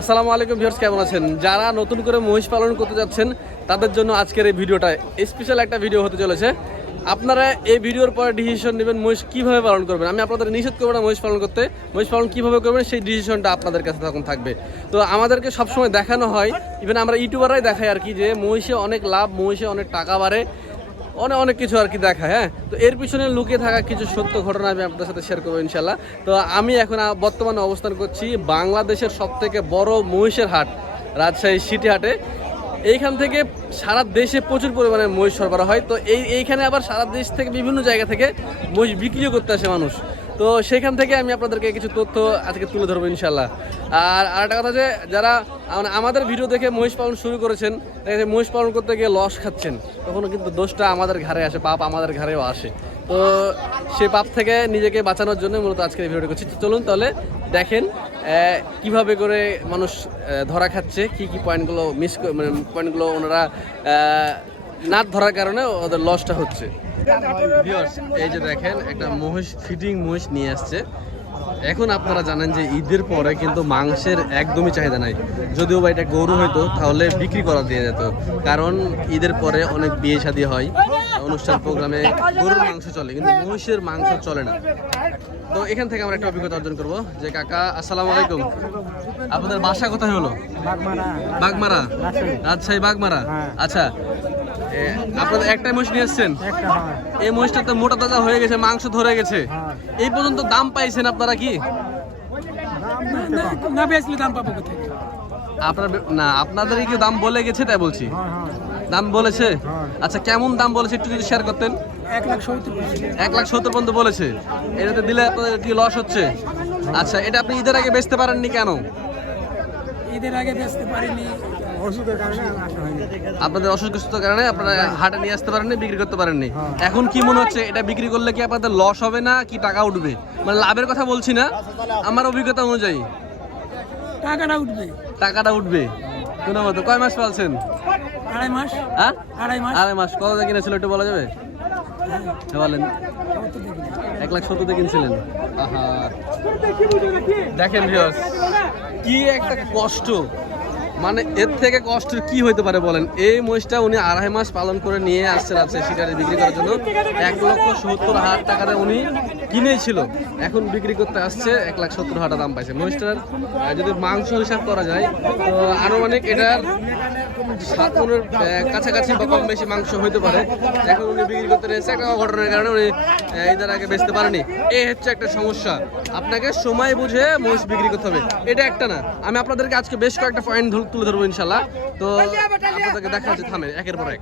আসসালামু আলাইকুম ভিউয়ার্স, কেমন আছেন? যারা নতুন করে মহিষ পালন করতে যাচ্ছেন তাদের জন্য আজকের এই ভিডিওটা স্পেশাল একটা ভিডিও হতে চলেছে। আপনারা এই ভিডিওর পরে ডিসিশন নেবেন মহিষ কীভাবে পালন করবেন। আমি আপনাদের নিষেধ করবো না মহিষ পালন করতে, মহিষ পালন কীভাবে করবেন সেই ডিসিশনটা আপনাদের কাছে তখন থাকবে। তো আমাদেরকে সবসময় দেখানো হয়, ইভেন আমরা ইউটিউবাররাই দেখাই আর কি, যে মহিষে অনেক লাভ, মহিষে অনেক টাকা বাড়ে, অনেক কিছু আর কি দেখায়। হ্যাঁ, তো এর পিছনে লুকিয়ে থাকা কিছু সত্য ঘটনা আমি আপনাদের সাথে শেয়ার করবো ইনশাল্লাহ। তো আমি এখন বর্তমানে অবস্থান করছি বাংলাদেশের সবথেকে বড় মহিষের হাট, রাজশাহী সিটি হাটে। এইখান থেকে সারা দেশে প্রচুর পরিমাণে মহিষ সরবরাহ হয়। তো এইখানে আবার সারা দেশ থেকে বিভিন্ন জায়গা থেকে মহিষ বিক্রিও করতে আসে মানুষ। তো সেখান থেকে আমি আপনাদেরকে কিছু তথ্য আজকে তুলে ধরবো ইনশাল্লাহ। আর আরেকটা কথা, যে যারা আমাদের ভিডিও দেখে মহিষ পালন শুরু করেছেন, মহিষ পালন করতে গিয়ে লস খাচ্ছেন, তখন কিন্তু দোষটা আমাদের ঘাড়ে আসে, পাপ আমাদের ঘাড়েও আসে। তো সেই পাপ থেকে নিজেকে বাঁচানোর জন্য মূলত আজকে এই ভিডিওটা করছি। তো চলুন তাহলে দেখেন কিভাবে করে মানুষ ধরা খাচ্ছে, কি কি পয়েন্টগুলো মানে পয়েন্টগুলো ওনারা না ধরার কারণে ওদের লসটা হচ্ছে। এই যে দেখেন, একটা মহিষ ফিডিং মহিষ নিয়ে আসছে। এখন আপনারা জানেন যে ঈদের পরে কিন্তু মাংসের একদমই চাহিদা নাই। যদিও বা এটা গরু হইতো তাহলে বিক্রি করা দিয়ে যেত, কারণ ঈদের পরে অনেক বিয়ে শাদী হয়, অনুষ্ঠান প্রোগ্রামে গরুর মাংস চলে, কিন্তু মহিষের মাংস চলে না। তো এখান থেকে আমরা একটা অভিজ্ঞতা অর্জন করবো। যে কাকা, আসসালামু আলাইকুম, আপনাদের বাসা কোথায় হলো? বাগমারা, রাজশাহী বাগমারা। আচ্ছা, আপনাদের একটাই মহিষ নিয়ে এসছেন? এই মহিষটা তো মোটা তাজা হয়ে গেছে, মাংস ধরে গেছে। এই পর্যন্ত দাম পাইছেন আপনারা কি? আপনাদের কি দাম বলে গেছে? তাই বলছি, দাম বলেছে। আচ্ছা, কেমন দাম বলেছে একটু যদি শেয়ার করতেন। 1,70,000 পর্যন্ত বলেছে। এটাতে দিলে আপনাদের কি লস হচ্ছে? আচ্ছা, এটা আপনি ঈদের আগে বেচতে পারেননি কেন? ঈদের আগে বেচতে পারিনি, আপনাদের অসুস্থতার কারণে আপনারা হাটে নিয়ে আসতে পারেননি, বিক্রি করতে পারেননি। এখন কি মনে হচ্ছে, এটা বিক্রি করলে কি আপনাদের লস হবে না কি টাকা উঠবে? মানে লাভের কথা বলছি না, আমার অভিজ্ঞতা অনুযায়ী টাকাটা উঠবে। কোনো মতো কয় মাস পালছেন? 2.5 মাস। হ্যাঁ, 2.5 মাস। কত দিয়ে কিনেছিল একটু বলা যাবে? বলেন। 1,70,000 কিনছিলেন। আহা, দেখেন ভিউয়ার্স, কি একটা কষ্ট, মানে এর থেকে কষ্টের কি হইতে পারে বলেন। এই মহিষটা উনি 2.5 মাস পালন করে নিয়ে আসছে রাজশাহী সিটারে বিক্রি করার জন্য। 1,70,000 টাকাতে উনি কিনেছিল, এখন বিক্রি করতে আসছে 1,70,000 দাম পাইছে মহিষটার। যদি মাংস হিসাব করা যায় তো আনুমানিক এটার 7 মণের কাছাকাছি বা কম বেশি মাংস হইতে পারে। এখন উনি বিক্রি করতে এসেছে একটা ঘটনার কারণে উনি এদের আগে বেচতে পারেনি। এই হচ্ছে একটা সমস্যা, আপনাকে সময় বুঝে মহিষ বিক্রি করতে হবে। এটা একটা না, আমি আপনাদেরকে আজকে বেশ কয়েকটা পয়েন্ট তুলে ধরবো ইনশাল্লাহ। তো আপনাদেরকে দেখা হচ্ছে, থামে একের পর এক।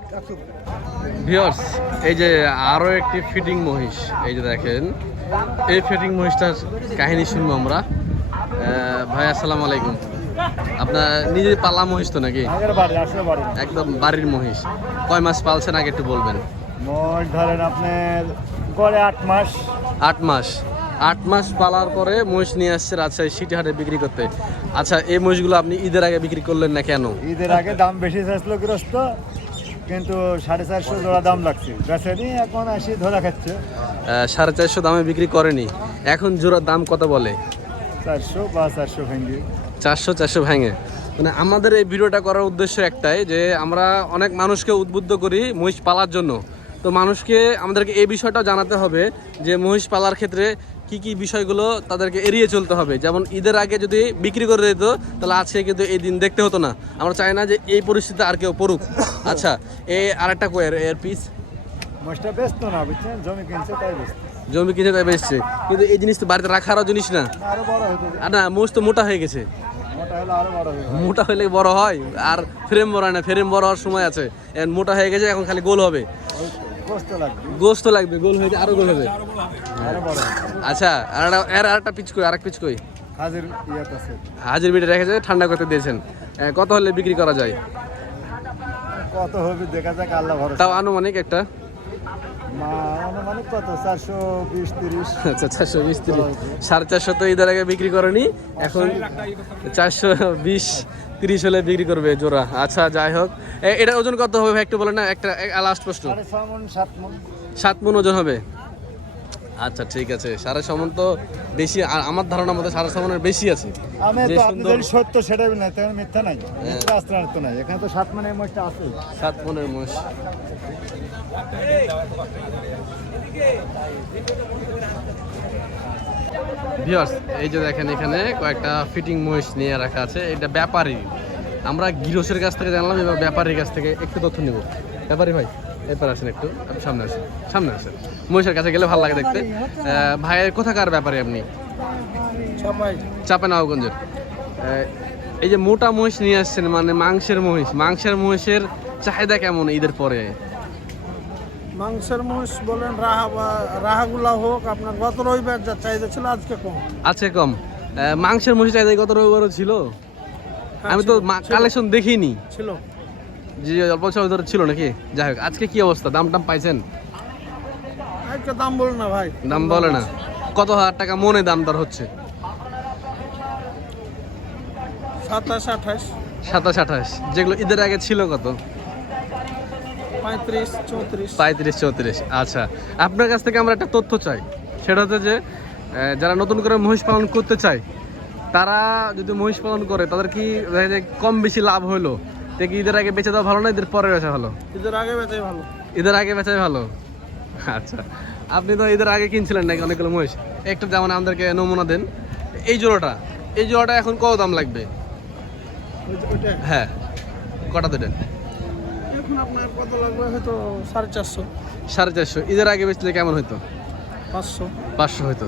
ভিউয়ার্স, এই যে আরো একটি ফিডিং মহিষ, এই যে দেখেন, এই ফিডিং মহিষটার কাহিনী শুনবো আমরা। ভাই আসসালামু আলাইকুম, আপনার নিজে পালা মহিষ তো নাকি? একদম বাড়ির মহিষ। কয় মাস পালছেন আগে একটু বলবেন? মহিষ ধরেন আপনার গড়ে 8 মাস। 8 মাস। 8 মাস পালার পরে মহিষ নিয়ে আসছে রাজশাহী সিটি হাটে বিক্রি করতে। আচ্ছা, এই মহিষগুলো আপনি ঈদের আগে বিক্রি করলেন না কেন? ঈদের আগে দাম বেশি চাইছিল গ্রস্ত, কিন্তু 450 জোড়া দাম লাগছে, বেচারি এখন 80 ধরা খাচ্ছে। 450 দামে বিক্রি করেনি, এখন জোড়ার দাম কত বলে? 400 বা 400 ভেঙে। 400 ভেঙে। মানে আমাদের এই ভিডিওটা করার উদ্দেশ্য একটাই, যে আমরা অনেক মানুষকে উদ্বুদ্ধ করি মহিষ পালার জন্য। তো মানুষকে আমাদেরকে এই বিষয়টাও জানাতে হবে যে মহিষ পালার ক্ষেত্রে কি কি বিষয়গুলো তাদেরকে এড়িয়ে চলতে হবে। যেমন ঈদের আগে যদি বিক্রি করে দিত তাহলে আজকে কিন্তু এই দিন দেখতে হতো না। আমরা চাই না যে এই পরিস্থিতি আর কেউ পড়ুক। আচ্ছা, এই আরেকটা কোয়ের এর পিস মহিষটা ব্যস্ত না, বুঝছেন, জমি কিনছে তাই ব্যস্ত। জমি কিনে তাই বেচছে, কিন্তু এই জিনিস তো বাড়িতে রাখারও জিনিস না। আরো বড় হতে আর না, মহিষ তো মোটা হয়ে গেছে। মোটা হলে বড় হয়, আর ফ্রেম বড় হয় না, ফ্রেম বড় হওয়ার সময় আছে। মোটা হয়ে গেছে, এখন খালি গোল হবে, গোস্ত লাগবে, গোল হয়ে আরো গোল হবে। আচ্ছা, আর একটা পিচ কই, আরেক পিচ কই হাজির বিটে রেখেছে, ঠান্ডা করতে দিয়েছেন। কত হলে বিক্রি করা যায়? কত হবে দেখা যাক, আল্লাহ ভরসা। তাও আনুমানিক একটা আনুমানিক কত? 420-30। আচ্ছা, 420-30। 450 তো ঈদের আগে বিক্রি করেনি, এখন 420-30 হলে বিক্রি করবে জোড়া। আচ্ছা, যাই হোক, এটা ওজন কত হবে ভাই একটু বলেন না, একটা লাস্ট প্রশ্ন। 6.5 মণ, 7 মণ। 7 মণ ওজন হবে। আচ্ছা ঠিক আছে, সাড়ে সমন তো বেশি, আর আমার ধারণা মতে সাড়ে সমনের বেশি আছে। আমি যে তো আপনি সুন্দর- যদি সত্য সেটা না তেমন মিথ্যা নাই, মিথ্যা আস্তানা তো নাই, এখানে তো 7 মানে মোষটা আছে। 7 মনের মোষ। ভিউয়ার্স, এই যে দেখেন এখানে কয়েকটা ফিটিং মহিষ নিয়ে রাখা আছে। এটা ব্যাপারী, আমরা গৃহস্থের কাছ থেকে জানলাম, এবার ব্যাপারীর কাছ থেকে একটু তথ্য নিব। ব্যাপারী ভাই এরপর আসেন, একটু আপনি সামনে আসেন, সামনে আসেন। মহিষের কাছে গেলে ভালো লাগে দেখতে। ভাইয়ের কোথাকার ব্যাপারী আপনি? চাঁপাইনবাবগঞ্জের। এই যে মোটা মহিষ নিয়ে আসছেন, মানে মাংসের মহিষ, মাংসের মহিষের চাহিদা কেমন ঈদের পরে? মাংসের মহিষ বলেন রাহা বা রাহাগুলা হোক, আপনার গত রবিবার যা চাহিদা ছিল আজকে কম। আছে কম। মাংসের মহিষ চাহিদা কত রবিবারও ছিল? আমি তো কালেকশন দেখিনি। ছিল যে অল্প সময় ধরে ছিল নাকি? যাই হোক, আজকে কি অবস্থা, দাম টাম পাইছেন? একটা দাম বলুন না ভাই। দাম বলে না, কত হাজার টাকা মনে দাম দর হচ্ছে? 27-28, 27-28, যেগুলো ঈদের আগে ছিল কত? 35-34। 35-34। আচ্ছা, আপনার কাছ থেকে আমরা একটা তথ্য চাই, সেটা হচ্ছে যে যারা নতুন করে মহিষ পালন করতে চায়, তারা যদি মহিষ পালন করে তাদের কি দেখা যায় কম বেশি লাভ হলো? কি ঈদের আগে বেচে দেওয়া ভালো না ঈদের পরে বেচা ভালো? ঈদের আগে বেচাই ভালো। ঈদের আগে বেচাই ভালো। আচ্ছা, আপনি তো ঈদের আগে কিনছিলেন নাকি অনেকগুলো মহিষ? একটু যেমন আমাদেরকে নমুনা দেন। এই জোড়াটা এখন কত দাম লাগবে? ওইটা হ্যাঁ, কটা দেবেন? এখন আপনার কত লাগবে, হয়তো 450, 450। ঈদের আগে বেচলে কেমন হতো? 500। 500 হতো।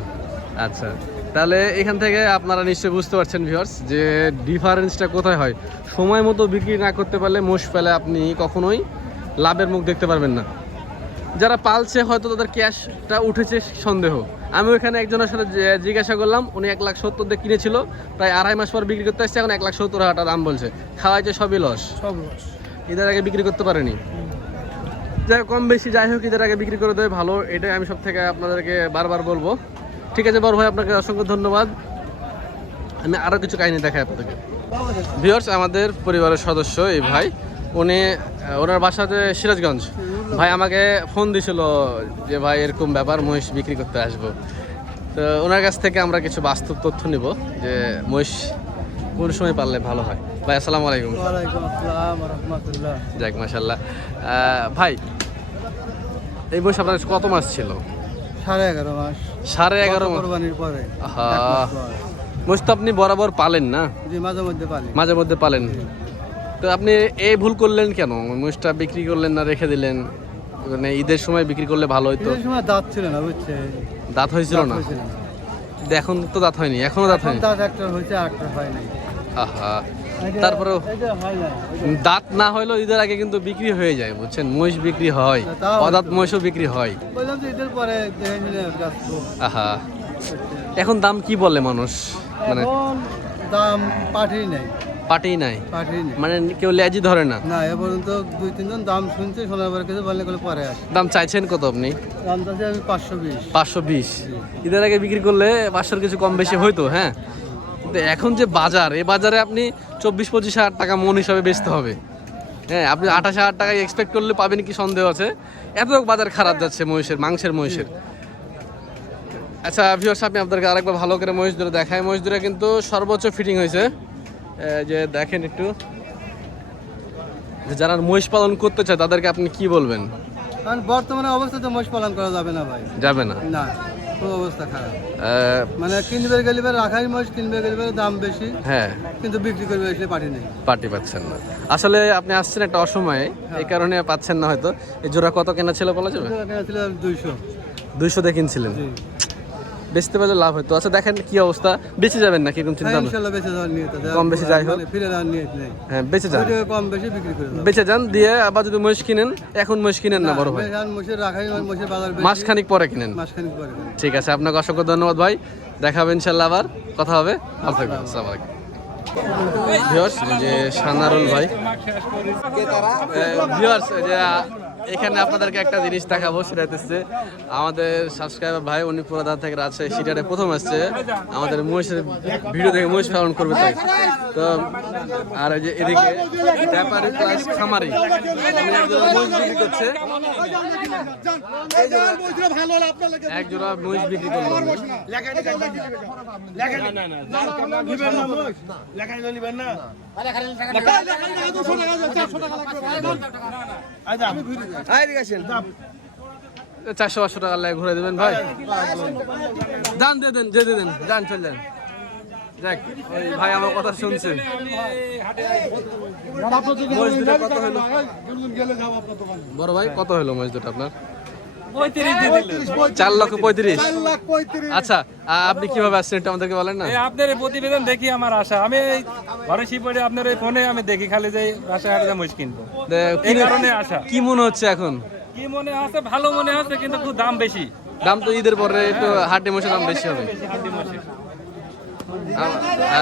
আচ্ছা, তাহলে এখান থেকে আপনারা নিশ্চয়ই বুঝতে পারছেন ভিউয়ার্স যে ডিফারেন্সটা কোথায় হয়। সময় মতো বিক্রি না করতে পারলে মোষ পেলে আপনি কখনোই লাভের মুখ দেখতে পারবেন না। যারা পালছে হয়তো তাদের ক্যাশটা উঠেছে সন্দেহ। আমি ওইখানে একজনের সাথে জিজ্ঞাসা করলাম, উনি 1,70,000 দিয়ে কিনেছিল, প্রায় 2.5 মাস পর বিক্রি করতে আসছে, এখন 1,70,000 টাকা দাম বলছে। খাওয়াইছে সবই লস, সব লস। ঈদের আগে বিক্রি করতে পারেনি। যাই হোক, কম বেশি যাই হোক, ঈদের আগে বিক্রি করে দেয় ভালো, এটাই আমি সব থেকে আপনাদেরকে বারবার বলবো। ঠিক আছে বড় ভাই, আপনাকে অসংখ্য ধন্যবাদ। আমি আরও কিছু কাহিনী দেখাই আপনাদেরকে। ভিউয়ার্স, আমাদের পরিবারের সদস্য এই ভাই, উনি ওনার বাসাতে সিরাজগঞ্জ। ভাই আমাকে ফোন দিছিল যে ভাই এরকম ব্যাপার, মহিষ বিক্রি করতে আসবো। তো ওনার কাছ থেকে আমরা কিছু বাস্তব তথ্য নিব যে মহিষ কোন সময় পারলে ভালো হয়। ভাই আসসালামু আলাইকুম। ওয়ালাইকুম আসসালাম ওয়া রাহমাতুল্লাহ। যাক মাশাআল্লাহ। ভাই, এই মহিষ আপনার কত মাস ছিল? 11.5 মাস। 11.5 মাস। কোরবানির পরে। মহিষ তো আপনি বরাবর পালেন না? জি, মাঝে মধ্যে পালি। মাঝে মধ্যে পালেন। তো আপনি এই ভুল করলেন কেন? মহিষটা বিক্রি করলেন না রেখে দিলেন? মানে ঈদের সময় বিক্রি করলে ভালো হতো। এই সময় দাঁত ছিল না, বুঝছে? দাঁত হয়েছিল না? হয়েছিল না। এখন তো দাঁত হয়নি, এখনো দাঁত হয়নি। দাঁত একটা হয়েছে, আরেকটা হয় নাই। আহা, তারপরেও এটা হয় নাই। দাঁত না হইলেও ঈদের আগে কিন্তু বিক্রি হয়ে যায়, বুঝছেন? মহিষ বিক্রি হয়, তাও অদাঁত মহিষও বিক্রি হয়। বললাম যে ঈদের পরে দেখে নিলে রাখবো। আহা, এখন দাম কি বলে মানুষ? মানে এখন দাম পাঠেই নাই, পাটেই নাই, পাঠেই নেই। মানে কেউ লেজি ধরে না। না, এ পর্যন্ত 2-3 জন দাম শুনছে, শোনার পরে কিছু বললে করে পরে আসে। দাম চাইছেন কত আপনি? দাম চাচ্ছি আমি 520। 520। ঈদের আগে বিক্রি করলে 500 কিছু কম বেশি হইতো, হ্যাঁ। কিন্তু এখন যে বাজার, এই বাজারে আপনি 24-25 হাজার টাকা মন হিসাবে বেচতে হবে। হ্যাঁ, আপনি 28 হাজার টাকায় এক্সপেক্ট করলে পাবেন কি সন্দেহ আছে? এত বাজার খারাপ যাচ্ছে মহিষের, মাংসের মহিষের। আচ্ছা ভিউয়ার্স, আপনি আপনাদেরকে আরেকবার ভালো করে মহিষ ধরে দেখায়। মহিষ ধরে কিন্তু সর্বোচ্চ ফিটিং হয়েছে, যে দেখেন একটু। যারা মহিষ পালন করতে চায় তাদেরকে আপনি কি বলবেন? কারণ বর্তমানে অবস্থাতে মহিষ পালন করা যাবে না ভাই। যাবে না? না, খুব অবস্থা খারাপ। আহ, মানে কিনবে গেলে রাখাই মহিষ কিনবে গেলে দাম বেশি, হ্যাঁ, কিন্তু বিক্রি করবে আসলে পাঠি নেই। পার্টি পাচ্ছেন না। আসলে আপনি আসছেন একটা অসময়ে, এই কারণে পাচ্ছেন না হয়তো। এই জোড়া কত কেনা ছিল বলা যাবে? এখানে ছিল 200। 200 দিয়ে কিনছিলেন, বেচতে পারলে লাভ হতো। আচ্ছা দেখেন কি অবস্থা, বেঁচে যাবেন নাকি কোন চিন্তা? ইনশাআল্লাহ বেঁচে যাওয়ার নিয়ত আছে। কম বেশি যাই হোক। মানে ফিরে যাওয়ার নিয়ত নেই। হ্যাঁ, বেঁচে যান, ওইটা কম বেশি বিক্রি করে দাও। বেঁচে যান, দিয়ে আবার যদি মহিষ কিনেন, এখন মহিষ কিনেন না বড় ভাই, মহিষের রাখাই মহিষের বাজার বেশি। মাসখানিক পরে কিনেন। মাসখানিক পরে। ঠিক আছে, আপনাকে অসংখ্য ধন্যবাদ ভাই। দেখা হবে ইনশাল্লাহ, আবার কথা হবে। ভালো থাকবেন, আসসালামু আলাইকুম। ভিউয়ার্স, যে সানারুল ভাই, ভিউয়ার্স, যে এখানে আপনাদেরকে একটা জিনিস দেখাবো, সেটা হচ্ছে আমাদের সাবস্ক্রাইবার ভাই, উনি পুরাদা থেকে রাজশাহী সিটারে প্রথম আসছে আমাদের মহিষের ভিডিও দেখে মহিষ পালন করবে তাই। তো আর এই যে এদিকে ব্যাপারী প্লাস খামারি উনি একজোড়া মহিষ বিক্রি করছে, এক জোড়া মহিষ বিক্রি করলো। চারশো 500 টাকা লাগে ঘুরে দেবেন ভাই, যান দিয়ে দেন, যেতে দেন, যান চল যান। যাক ওই ভাই আমার কথা শুনছে। মহিষ দুটো কত হলো বড় ভাই, কত হলো মহিষ দুটো আপনার? 4,35,000। আচ্ছা আপনি কিভাবে আসছেন এটা আমাদেরকে বলেন না। আপনার এই প্রতিবেদন দেখি আমার আশা, আমি এই ঘরে শিপড়ে আপনার এই ফোনে আমি দেখি খালি যে রাজশাহী হাটে মহিষ কিনবো, এই কারণে আশা। কি মনে হচ্ছে এখন? কি মনে আছে, ভালো মনে আছে, কিন্তু একটু দাম বেশি। দাম তো ঈদের পরে একটু হাটে মহিষের দাম বেশি হবে।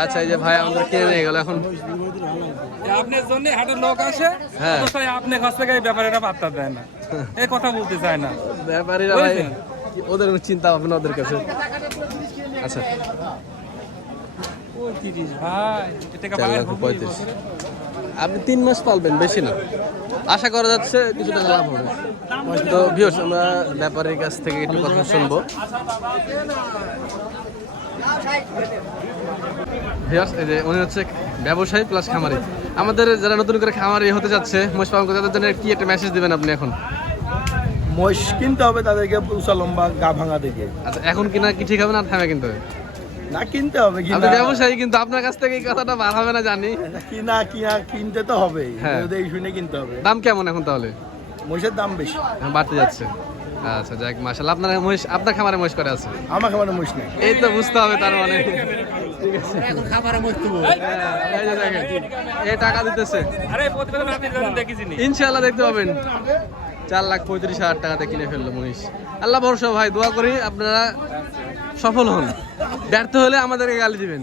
আচ্ছা এই যে ভাই আমাদের কিনে নিয়ে গেল এখন। আপনার জন্য হাটের লোক আসে, হ্যাঁ। অথচ আপনার কাছ থেকে এই ব্যাপারটা পাত্তা দেয় না, এই কথা বলতে চায় না। ব্যাপারীরা ভাই ওদের কোনো চিন্তা ভাবনা ওদের কাছে। আচ্ছা 35 ভাই, এটা টাকা বাইরে 4,35,000 আপনি 3 মাস পালবেন, বেশি না। আশা করা যাচ্ছে কিছুটা লাভ হবে। তো ভিউয়ার্স আমরা ব্যাপারীর কাছ থেকে একটু কথা শুনবো। ভিউয়ার্স এই যে উনি হচ্ছে ব্যবসায়ী প্লাস খামারি। আমাদের যারা নতুন করে খামারি হতে যাচ্ছে মহিষ পালন করতে, তাদের জন্য কি একটা মেসেজ দিবেন আপনি এখন? মহিষ কিনতে হবে তাদেরকে উঁচা লম্বা গা ভাঙা দেখে। আচ্ছা এখন কিনা কি ঠিক হবে না থামে কিনতে হবে? না কিনতে হবে, আপনি ব্যবসায়ী, কিন্তু আপনার কাছ থেকে এই কথাটা বার হবে না জানি। কিনতে তো হবে, হ্যাঁ। এই শুনে কিনতে হবে। দাম কেমন এখন তাহলে? মহিষের দাম বেশি, এখন বাড়তে যাচ্ছে। আচ্ছা যাক মাশাআল্লাহ, আপনার মহিষ, আপনার খামারে মহিষ করে আছে? আমার খামারে মহিষ নেই। এই তো বুঝতে হবে তার মানে। ঠিক আছে এই যে দেখেন, এই টাকা দিতেছে, আরে প্রতিবেদন আপনি দেখেছি নি? ইনশাআল্লাহ দেখতে পাবেন। 4,35,000 টাকাতে কিনে ফেললো মহিষ। আল্লাহ ভরসা ভাই, দোয়া করি আপনারা সফল হন, ব্যর্থ হলে আমাদেরকে গালি দিবেন।